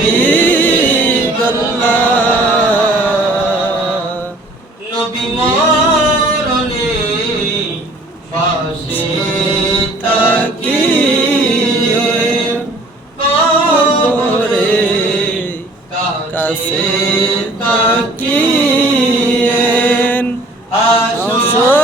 হাবিব নবী মরণে পাশে তাকি কবরে কাছে তাকি আসো।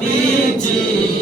নবীজি।